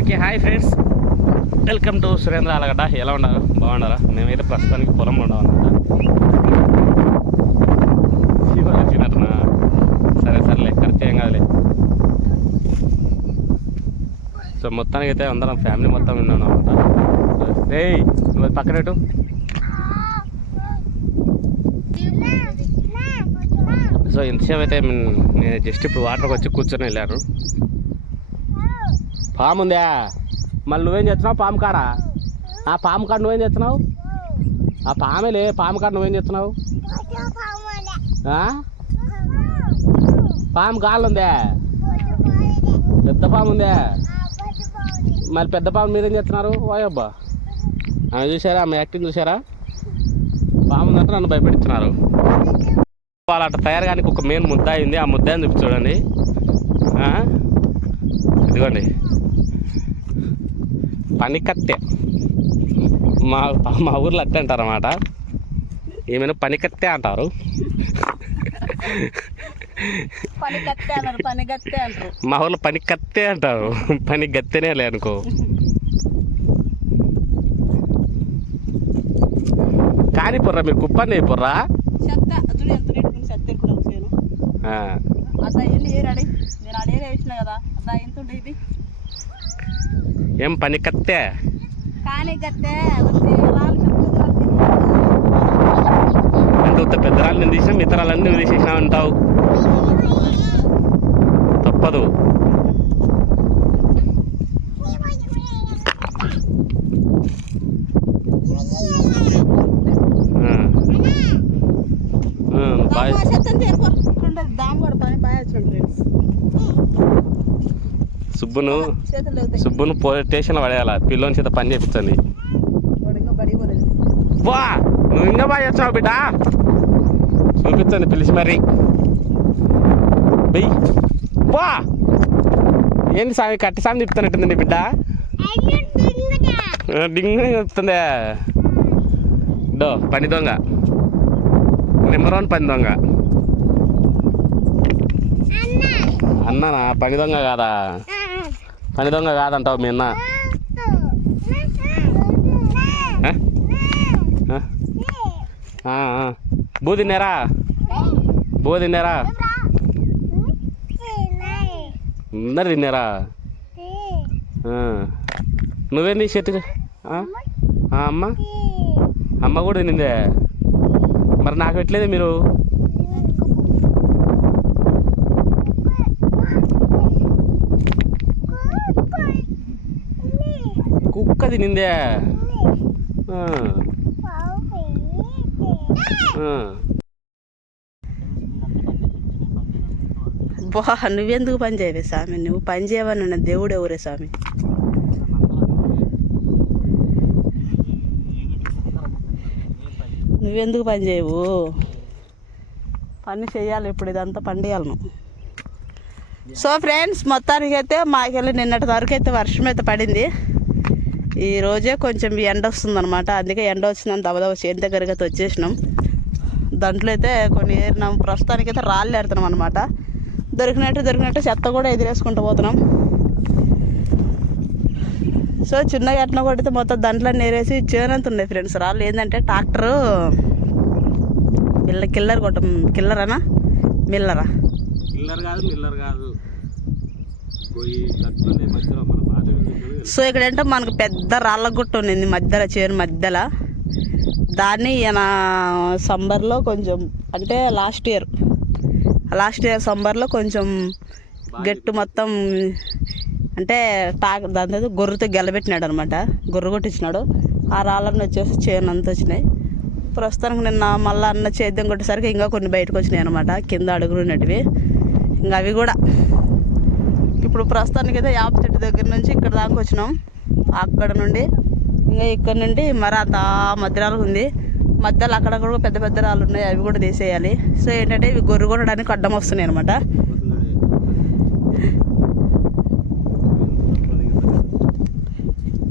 Okay hi friends. Welcome to Surendra Alagadda. ఎలా ఉన్నారు? బాగున్నారా? మేమైతే ప్రస్తుతానికి పొలం ఉన్నాం అనమాట వచ్చినట్టునా సరే సరేలే కరెక్ట్ ఏం కాదులే. సో మొత్తానికి అయితే అందరం ఫ్యామిలీ మొత్తం విన్నాను అనమాట రే పక్కనట్టు పక్కన సో ఇంతసేపు అయితే నేను జస్ట్ ఇప్పుడు వాటర్కి వచ్చి కూర్చొని వెళ్ళారు పాము ఉందా. మళ్ళీ నువ్వేం చేస్తున్నావు? పాము కాడ? ఆ పాము కాడ నువ్వేం చేస్తున్నావు? ఆ పామేలే పాము కాడ నువ్వేం చేస్తున్నావు? పాము కాళ్ళు ఉందా. పెద్ద పాము ఉందా. మరి పెద్ద పాము మీరేం చేస్తున్నారు? వాయబ్బా ఆమె చూసారా ఆమె యాక్టింగ్ చూసారా పాము ఉందంటే నన్ను భయపెడుతున్నారు. వాళ్ళు అట్ట తయారు కానీ ఒక మెయిన్ ముద్ద అయింది. ఆ ముద్ద అని చూపి చూడండి. ఇదిగోండి. పనికత్తె. మా మా ఊర్లో అట్టే అంటారు అన్నమాట ఏమైనా పనికత్తె అంటారు? మా ఊర్లో పని కత్తే అంటారు. పని గత్తెనే లే అనుకో. కానీ పొర్రా మీరు కుప్పని పొర్రా. అదా వెళ్ళి ఏరాడి నేను అడే వేసిన కదా అదా ఎంత ఉండే ఇది. ఏం పని కత్తే అంటే పెద్దరాళ్ళు నేను తీసినా మిత్రాలన్నీ నువ్వు తీసేసినా అంటావు తప్పదు ఆ. ఆ, బాయ్ చెత్తని చేరుకోండి దామ్ కూడా పని బాగా వచ్చిండు ఫ్రెండ్స్ సుబ్బును సుబ్బును పోలీస్ స్టేషన్ పడేయాల? పిల్లోని చేత పని చేపించండి వా నువ్వు ఇంకా బాగా చేస్తున్నావు బిడ్డ? చూపించండి పిలిచి మరి. బెయ్. వా ఏంటి సామి కట్టి సామి చెప్తానట్టుంది నీ బిడ్డ డింగ్ చెప్తుందే డో పని దొంగ. నెంబర్ వన్ పని దొంగ. అన్నానా? పని దొంగ కాదా? పని దొంగ కాదంటావు మీ అన్న. బూ తిన్నారా? బూ తిన్నారా? అందరు తిన్నారా. నువ్వేంది? ఆ, అమ్మ? అమ్మ కూడా తినిందే? మరి నాకు పెట్టలేదే మీరు? కుక్క తినిందే బా నువ్వెందుకు పని చేయవే స్వామి? నువ్వు పని చేయవన్న దేవుడు ఎవరే స్వామి? నువ్వెందుకు పని చేయవు? పని చేయాలి ఇప్పుడు ఇదంతా పండియాలి నువ్వు. సో ఫ్రెండ్స్ మొత్తానికి అయితే మాకెళ్ళి నిన్నటి వరకు అయితే వర్షం అయితే పడింది. ఈ రోజే కొంచెం ఎండ వస్తుందన్నమాట. అందుకే ఎండ వచ్చిందని దబదబ చేతి దగ్గరికి అయితే వచ్చేసినాం. దాంట్లో అయితే కొన్ని ఏరినాం ప్రస్తుతానికి అయితే రాళ్ళు ఏరుతున్నాం అనమాట దొరికినట్టు దొరికినట్టు చెత్త కూడా ఎదిరేసుకుంటూ పోతున్నాం. సో చిన్నగా ఎట్లా కొడితే మొత్తం దాంట్లో నేరేసి చేనంత ఉన్నాయి ఫ్రెండ్స్. రాళ్ళు ఏంటంటే ట్రాక్టరు మిల్ల కిల్లర్ కొట్టం కిల్లరనా? మిల్లరా? కిల్లర్ కాదు మిల్లర్ కాదు పోయి కట్టునే మధ్యలో మన పాత సో ఇక్కడ ఏంటో మనకు పెద్ద రాళ్ళ గుట్ట ఉంది మధ్యలో చేను మధ్యలో. దాన్ని ఈయన సంబర్లో కొంచెం అంటే లాస్ట్ ఇయర్ లాస్ట్ ఇయర్ సంబర్లో కొంచెం గట్టు మొత్తం అంటే టాక్ దాని తర్వాత గొర్రెతో గెలబెట్టినాడు అనమాట గొర్రె కొట్టించినాడు. ఆ రాళ్ళన్నీ వచ్చేసి చేను అంతా వచ్చినాయి. ప్రస్తుతానికి నిన్న మళ్ళీ అన్న చేద్దాం కొట్టేసరికి ఇంకా కొన్ని బయటకు వచ్చినాయి అనమాట కింద అడుగులు ఉన్నటివి. ఇంకా అవి కూడా ఇప్పుడు ప్రస్తుతానికి అయితే యాప చెట్టు దగ్గర నుంచి ఇక్కడ దాకా వచ్చినాం. అక్కడ నుండి ఇంకా ఇక్కడ నుండి మరి అంత మధ్యరాలు ఉంది. మధ్యలో అక్కడక్కడ కూడా పెద్ద పెద్ద రాళ్ళు ఉన్నాయి అవి కూడా తీసేయాలి. సో ఏంటంటే ఇవి గొర్రె కొట్టడానికి అడ్డం వస్తున్నాయి అనమాట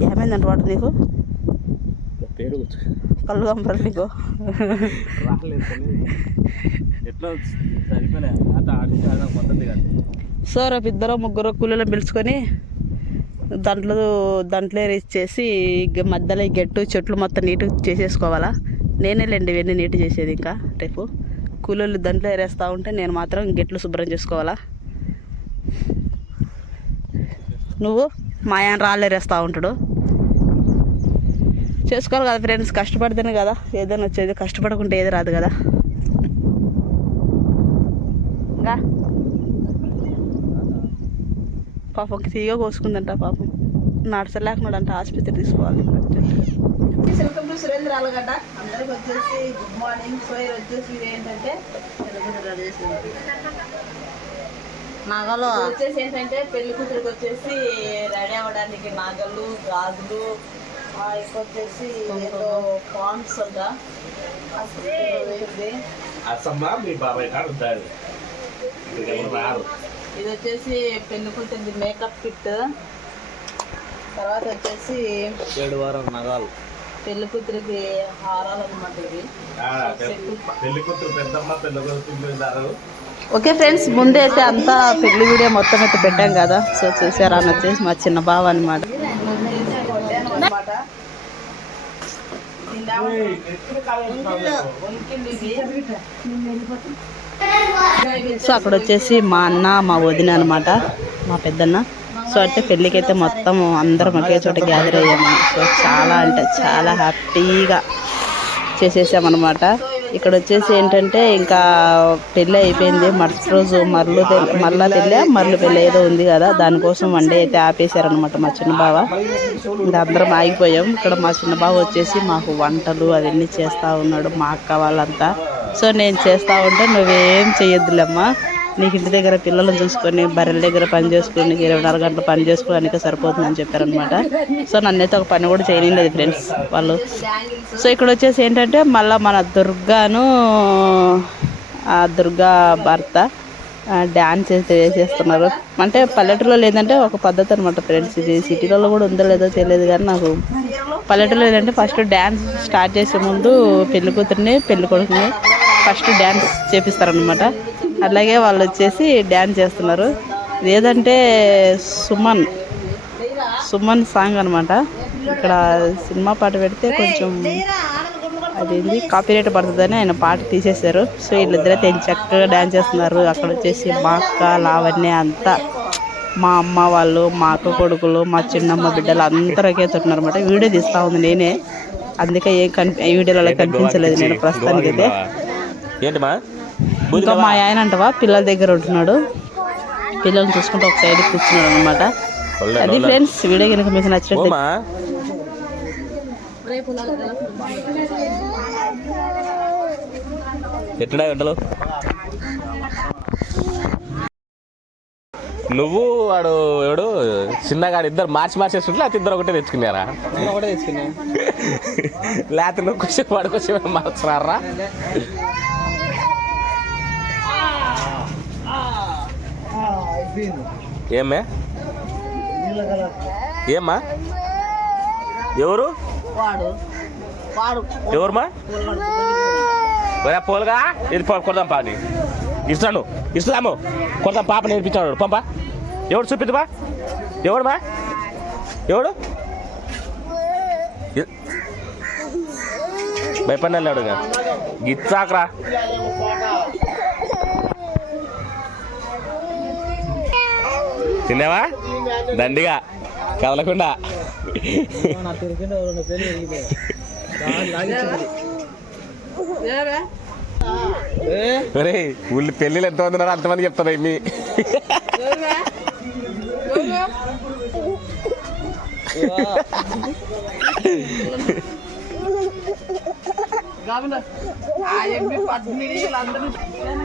ఏమైందంట వాడు నీకు? కళ్ళు కంపరు నీకు. ఎట్లా సరిపోలే. అత సో రేపు ఇద్దరు ముగ్గురు కూలీలను పిలుచుకొని దాంట్లో దాంట్లో ఇచ్చేసి మధ్యలో ఈ గట్టు చెట్లు మొత్తం నీట్గా చేసేసుకోవాలా? నేనే లేండి ఇవన్నీ నీట్ చేసేది ఇంకా రేపు. కూలోళ్ళు దాంట్లో ఏరేస్తూ ఉంటే నేను మాత్రం గెట్లు శుభ్రం చేసుకోవాలా? నువ్వు మా ఆయన రాళ్ళేరేస్తూ ఉంటాడు. చేసుకోవాలి కదా ఫ్రెండ్స్ కష్టపడితేనే కదా ఏదైనా వచ్చేది. కష్టపడకుంటే ఏది రాదు కదా. పాపం తీగ కోసుకుందంట పాపం. నడచలేకున్నాడంట ఆసుపత్రి తీసుకోవాలి. Welcome to Surendra Alagadda. అందరికి వచ్చేసి గుడ్ మార్నింగ్ సో ఇది వచ్చేసి ఏంటంటే నగలు. వచ్చేసి ఏంటంటే పెళ్ళి కూతురికి వచ్చేసి రెడీ అవ్వడానికి నగలు గాజులు ఆ, ఇంకా వచ్చేసి ఏదో పాండ్స్ అసలు అసమ్మ మీ బాబాయ్ రారు. ఇది వచ్చేసి పెళ్ళి కూతురిది మేకప్ కిట్. తర్వాత వచ్చేసి ఏడు వారం నగాలు పెళ్ళి కూతురికి హారాలు అనమాట ఇవి. పెళ్ళి కూతురు. పెద్దమ్మ పెళ్ళి కూతురు ఓకే ఫ్రెండ్స్ ముందే అయితే అంతా పెళ్ళి వీడియో మొత్తం అయితే పెట్టాం కదా. సో చూసారా అని వచ్చేసి మా చిన్న బావ అనమాట సో అక్కడ వచ్చేసి మా అన్న మా వదిన అనమాట మా పెద్దన్న. సో అంటే పెళ్ళికైతే మొత్తం అందరం ఒకే చోట గ్యాదర్ అయ్యాము. సో చాలా అంటే చాలా హ్యాపీగా చేసేసామన్నమాట. ఇక్కడ వచ్చేసి ఏంటంటే ఇంకా పెళ్ళి అయిపోయింది. మరుసటి రోజు మరలు తె- మరలా పెళ్ళి మరలు పెళ్ళి ఏదో ఉంది కదా. దానికోసం వన్ డే అయితే ఆపేశారనమాట మా చిన్న బావ. ఇంకా అందరం ఆగిపోయాం. ఇక్కడ మా చిన్న బావ వచ్చేసి మాకు వంటలు అవన్నీ చేస్తూ ఉన్నాడు మా అక్క వాళ్ళంతా. సో నేను చేస్తూ ఉంటే నువ్వేం చేయొద్దులేమ్మా నీకు ఇంటి దగ్గర పిల్లలను చూసుకొని బర్రెల దగ్గర పని చేసుకొని ఇరవై నాలుగు గంటలు పని చేసుకోవడానికి సరిపోతుందని చెప్పారనమాట సో నన్నైతే ఒక పని కూడా చేయలేదు ఫ్రెండ్స్ వాళ్ళు. సో ఇక్కడ వచ్చేసి ఏంటంటే మళ్ళీ మన దుర్గాను ఆ దుర్గా భర్త డ్యాన్స్ వేస్తే వేసేస్తున్నారు అంటే పల్లెటూరులో ఏంటంటే ఒక పద్ధతి అనమాట ఫ్రెండ్స్. ఇది సిటీలలో కూడా ఉందో లేదో తెలియదు కానీ నాకు పల్లెటూరులో ఏంటంటే ఫస్ట్ డ్యాన్స్ స్టార్ట్ చేసే ముందు పెళ్ళి కూతురిని పెళ్ళి కొడుకుని ఫస్ట్ డ్యాన్స్ చేపిస్తారనమాట అలాగే వాళ్ళు వచ్చేసి డ్యాన్స్ చేస్తున్నారు. ఏదంటే సుమన్. సుమన్ సాంగ్ అనమాట ఇక్కడ సినిమా పాట పెడితే కొంచెం అదేంటి కాపీరైట్ పడుతుందని ఆయన పాట తీసేశారు. సో వీళ్ళిద్దరైతే చక్కగా డ్యాన్స్ చేస్తున్నారు. అక్కడ వచ్చేసి మా అక్క లావణ్య అంతా. మా అమ్మ వాళ్ళు మా అక్క కొడుకులు మా చిన్నమ్మ బిడ్డలు అందరూ ఒకే అనమాట వీడియో తీస్తా ఉంది నేనే. అందుకే ఏం కనిపి వీడియోలో కనిపించలేదు నేను ప్రస్తుతానికి అయితే ఏంటమ్మా ఇంకా మా ఆయన అంటవా? పిల్లల దగ్గర ఉంటున్నాడు. పిల్లల్ని చూసుకుంటూ ఒక సైడ్ కూర్చున్నాడు అనమాట అది ఫ్రెండ్స్ వీడియో కనుక మీకు నచ్చినట్టు ఓమా? ఎట్టుడా గంటలు? నువ్వు వాడు ఎవడు? చిన్నగాడు ఇద్దరు మార్చి మార్చి వేస్తుంటే లేకపోతే ఇద్దరు ఒకటే తెచ్చుకున్నారా? ఒకటే తీసుకున్నా లేకపోతే నువ్వు కొంచెం వాడు కొంచెం మార్చరారా? ఏమే? ఏమ్మా ఎవరు? ఎవరుమా? పోలుగా ఇది కొడదాం పాని ఇస్తాను ఇస్తాము కొడదాం పాప నేర్పించాడు పంప. ఎవడు చూపిద్దుమా? ఎవడుమా ఎవడు? భయపడిన వెళ్ళాడు గిచ్చాకరా తిన్నావా? దండిగా. కదలకుండా. ఉల్లి ఊళ్ళు పెళ్ళిళ్ళు ఎంతమంది ఉన్నారో అంతమంది చెప్తారు మీ.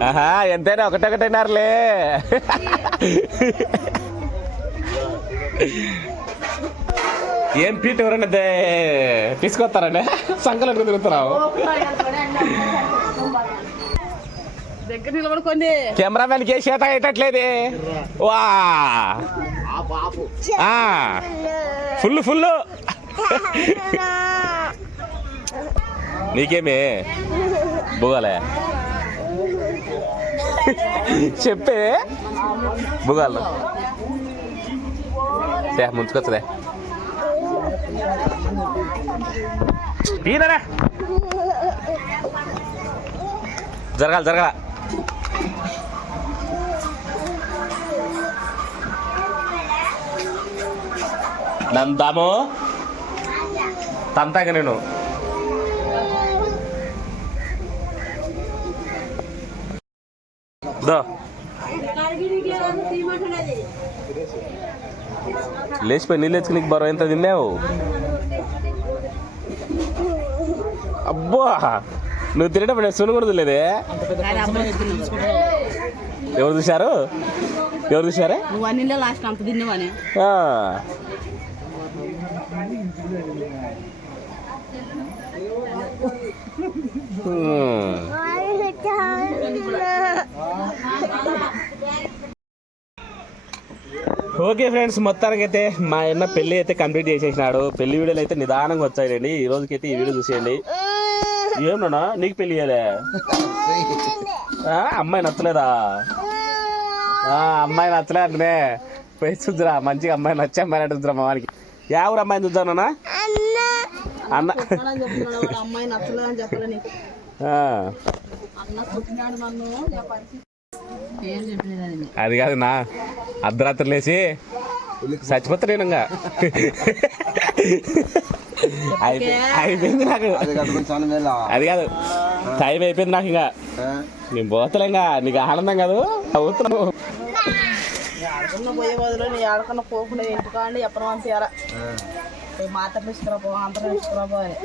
ఆహా ఎంతైనా ఒకటొకటైనారులే. ఏం పీట ఎవరైనా తీసుకొస్తారండి సంకలకు తిరుగుతున్నావు? దగ్గర నిలబడుకోండి. కెమెరామెన్ కే చేత అయ్యేటట్లేదే వా. ఆ, ఫుల్ ఫుల్. నీకేమే? బుగాలే. చెప్పే. బుగాలు. సే ముంచుకొచ్చదే పీనరా జరగాలి జరగాల నందాము తంతాక నేను దో లేచిపోయి నీళ్ళు నీకు బరువు ఎంత తిన్నావు? అబ్బా! నువ్వు తినేటప్పుడు నేను సునుగుడు లేదే ఎవరు చూశారు? ఎవరు చూశారా? నువ్వు అన్నిలో లాస్ట్ అంత తిన్నావని ఆ. హ్మ్. ఓకే ఫ్రెండ్స్ మొత్తానికి అయితే మా అన్న పెళ్ళి అయితే కంప్లీట్ చేసేసినాడు. పెళ్ళి వీడియోలు అయితే నిదానంగా వచ్చాయండి ఈ రోజుకైతే ఈ వీడియో చూసేయండి. ఏమన్నా నీకు పెళ్ళి అమ్మాయి నచ్చలేదా? ఆ, అమ్మాయి నచ్చలే అంటే పోయి చూద్దురా మంచిగా అమ్మాయి నచ్చి అమ్మాయి అంటే మా వానికి. యా ఊరు అమ్మాయిని చూద్దానన్నా అన్న. అమ్మాయి నచ్చలేదని చెప్పలే అది కాదు నా అర్ధరాత్రి లేచి చచ్చిపోతా నేను అయిపోయింది నాకు. అది కాదు టైం అయిపోయింది నాకు ఇంకా. నేను పోతలే ఇంకా నీకు ఆనందం కాదు. అవుతున్నావు. ఆడుకున్న పోయే బదులు నీ ఆడకన్నా పోకుండా ఎప్పుడు పంపించారా మాత్రం తీసుకురా పో అంతరం తీసుకురా పో అని.